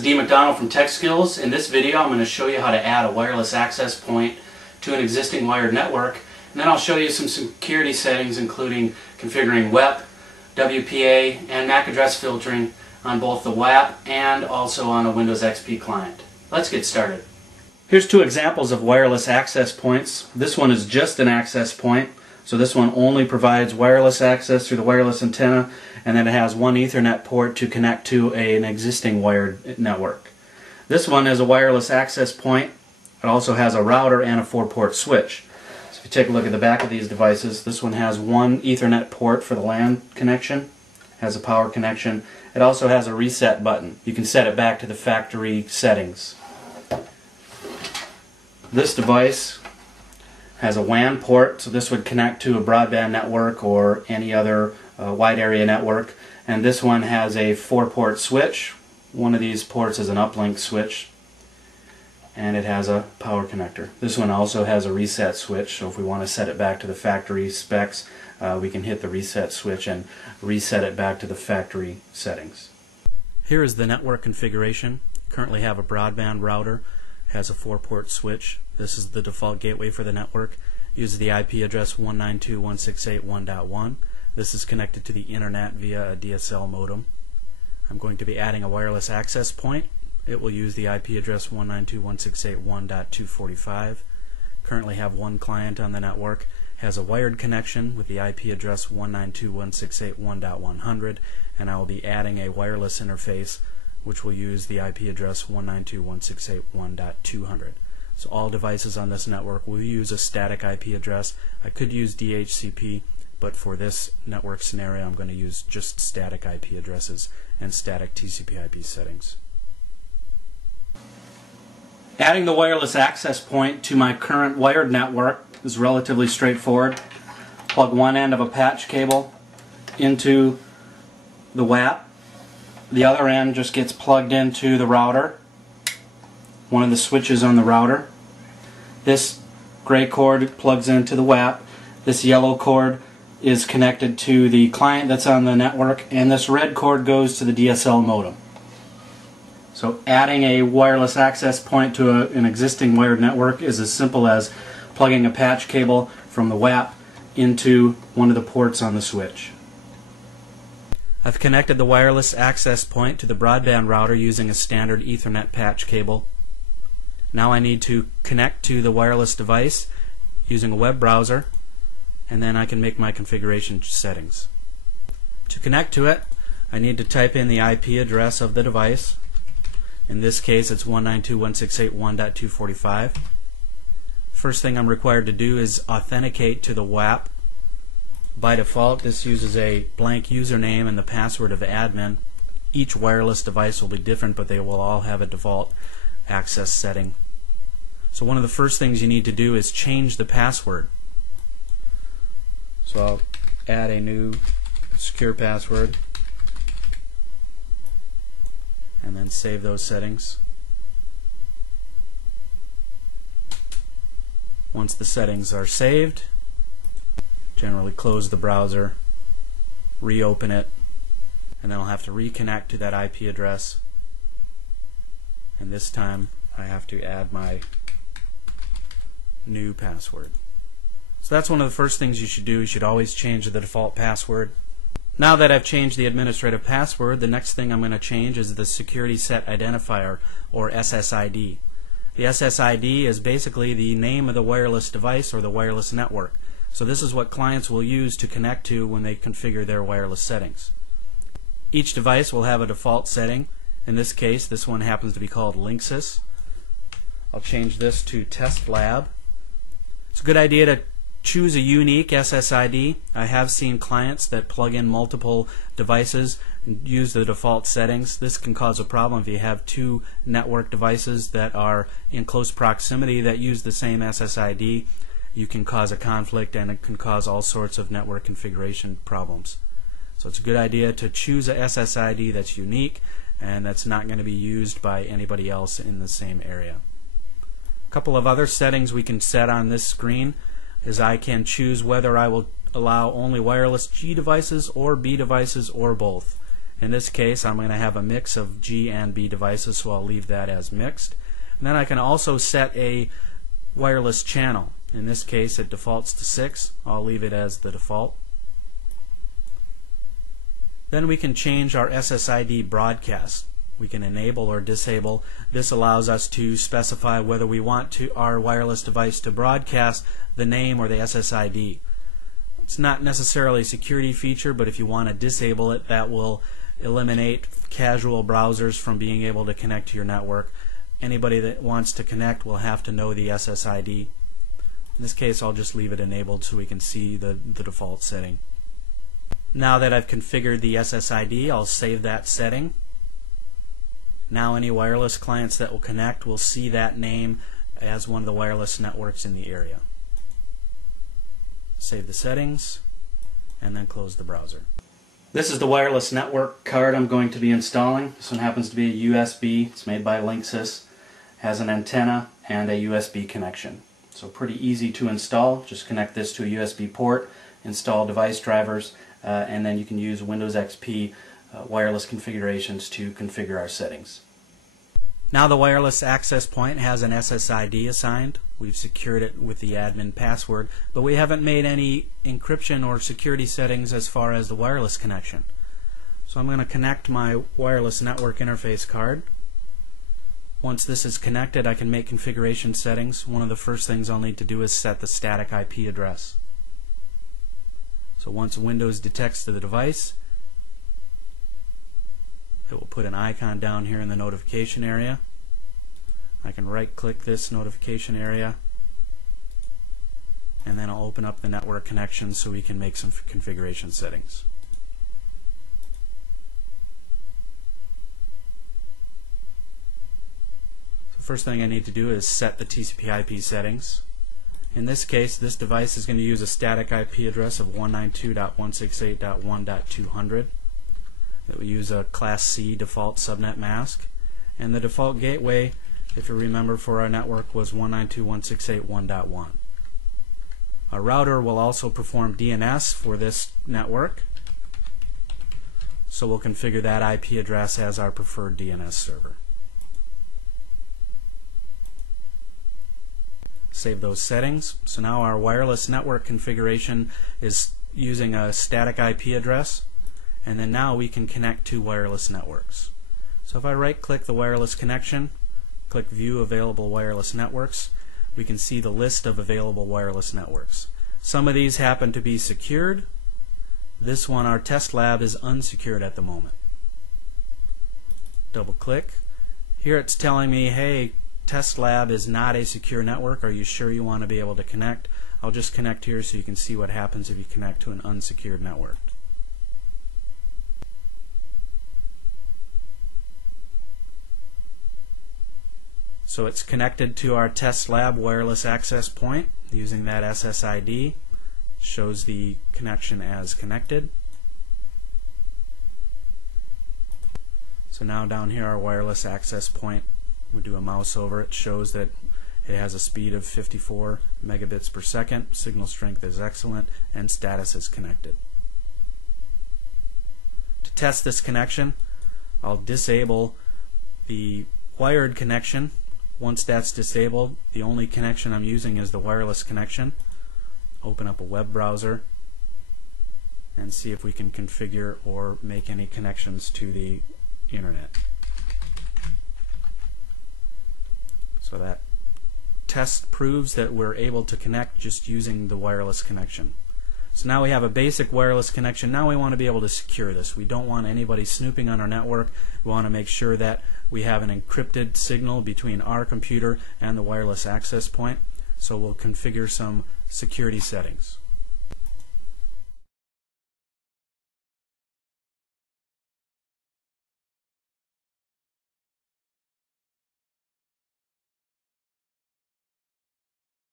is Dee McDonald from Tech Skills. In this video I'm going to show you how to add a wireless access point to an existing wired network, and then I'll show you some security settings including configuring WEP, WPA, and MAC address filtering on both the WAP and also on a Windows XP client. Let's get started. Here's two examples of wireless access points. This one is just an access point, so this one only provides wireless access through the wireless antenna, and then it has one Ethernet port to connect to an existing wired network. This one is a wireless access point. It also has a router and a 4-port switch. So if you take a look at the back of these devices, this one has one Ethernet port for the LAN connection, has a power connection. It also has a reset button. You can set it back to the factory settings. This device has a WAN port, so this would connect to a broadband network or any other wide area network. And this one has a 4-port switch. One of these ports is an uplink switch, and it has a power connector. This one also has a reset switch, so if we want to set it back to the factory specs, we can hit the reset switch and reset it back to the factory settings. Here is the network configuration. Currently have a broadband router, has a 4-port switch. This is the default gateway for the network. Uses the IP address 192.168.1.1. This is connected to the internet via a DSL modem. I'm going to be adding a wireless access point. It will use the IP address 192.168.1.245. Currently have one client on the network. Has a wired connection with the IP address 192.168.1.100, and I will be adding a wireless interface which will use the IP address 192.168.1.200. So all devices on this network will use a static IP address. I could use DHCP, but for this network scenario I'm going to use just static IP addresses and static TCP/IP settings. Adding the wireless access point to my current wired network is relatively straightforward. Plug one end of a patch cable into the WAP. The other end just gets plugged into the router, one of the switches on the router. This gray cord plugs into the WAP. This yellow cord is connected to the client that's on the network, and this red cord goes to the DSL modem. So adding a wireless access point to an existing wired network is as simple as plugging a patch cable from the WAP into one of the ports on the switch. I've connected the wireless access point to the broadband router using a standard Ethernet patch cable. Now I need to connect to the wireless device using a web browser, and then I can make my configuration settings. To connect to it, I need to type in the IP address of the device. In this case it's 192.168.1.245. First thing I'm required to do is authenticate to the WAP. By default this uses a blank username and the password of admin. Each wireless device will be different, but they will all have a default access setting. So one of the first things you need to do is change the password. So I'll add a new secure password and then save those settings. Once the settings are saved, generally close the browser, reopen it, and then I'll have to reconnect to that IP address, and this time I have to add my new password. So that's one of the first things you should do. You should always change the default password. Now that I've changed the administrative password, the next thing I'm going to change is the security set identifier, or SSID. The SSID is basically the name of the wireless device or the wireless network. So this is what clients will use to connect to when they configure their wireless settings. Each device will have a default setting. In this case, this one happens to be called Linksys. I'll change this to Test Lab. It's a good idea to choose a unique SSID. I have seen clients that plug in multiple devices and use the default settings. This can cause a problem if you have two network devices that are in close proximity that use the same SSID. You can cause a conflict, and it can cause all sorts of network configuration problems. So it's a good idea to choose a SSID that's unique and that's not going to be used by anybody else in the same area. A couple of other settings we can set on this screen is I can choose whether I will allow only wireless G devices or B devices or both. In this case, I'm going to have a mix of G and B devices, so I'll leave that as mixed. And then I can also set a wireless channel. In this case, it defaults to 6. I'll leave it as the default. Then we can change our SSID broadcast. We can enable or disable. This allows us to specify whether we want our wireless device to broadcast the name or the SSID. It's not necessarily a security feature, but if you want to disable it, that will eliminate casual browsers from being able to connect to your network. Anybody that wants to connect will have to know the SSID. In this case, I'll just leave it enabled so we can see the default setting. Now that I've configured the SSID, I'll save that setting. Now any wireless clients that will connect will see that name as one of the wireless networks in the area. Save the settings and then close the browser. This is the wireless network card I'm going to be installing. This one happens to be a USB. It's made by Linksys. Has an antenna and a USB connection. So pretty easy to install. Just connect this to a USB port, install device drivers, and then you can use Windows XP wireless configurations to configure our settings. Now the wireless access point has an SSID assigned. We've secured it with the admin password, but we haven't made any encryption or security settings as far as the wireless connection. So I'm going to connect my wireless network interface card. Once this is connected, I can make configuration settings. One of the first things I'll need to do is set the static IP address. So once Windows detects the device, it will put an icon down here in the notification area. I can right-click this notification area, and then I'll open up the network connection so we can make some configuration settings. The first thing I need to do is set the TCP/IP settings. In this case, this device is going to use a static IP address of 192.168.1.200. It will use a Class C default subnet mask, and the default gateway, if you remember, for our network was 192.168.1.1. Our router will also perform DNS for this network, so we'll configure that IP address as our preferred DNS server. Save those settings. So now our wireless network configuration is using a static IP address, and then now we can connect to wireless networks. So if I right-click the wireless connection, click View Available Wireless Networks, we can see the list of available wireless networks. Some of these happen to be secured. This one, our test lab, is unsecured at the moment. Double-click. Here it's telling me, hey, test lab is not a secure network. Are you sure you want to be able to connect? I'll just connect here so you can see what happens if you connect to an unsecured network. So it's connected to our test lab wireless access point using that SSID. Shows the connection as connected. So now down here, our wireless access point, we do a mouse over it, shows that it has a speed of 54 megabits per second, signal strength is excellent, and status is connected. To test this connection, I'll disable the wired connection. Once that's disabled, the only connection I'm using is the wireless connection. Open up a web browser and see if we can configure or make any connections to the internet. So that test proves that we're able to connect just using the wireless connection. So now we have a basic wireless connection. Now we want to be able to secure this. We don't want anybody snooping on our network. We want to make sure that we have an encrypted signal between our computer and the wireless access point. So we'll configure some security settings.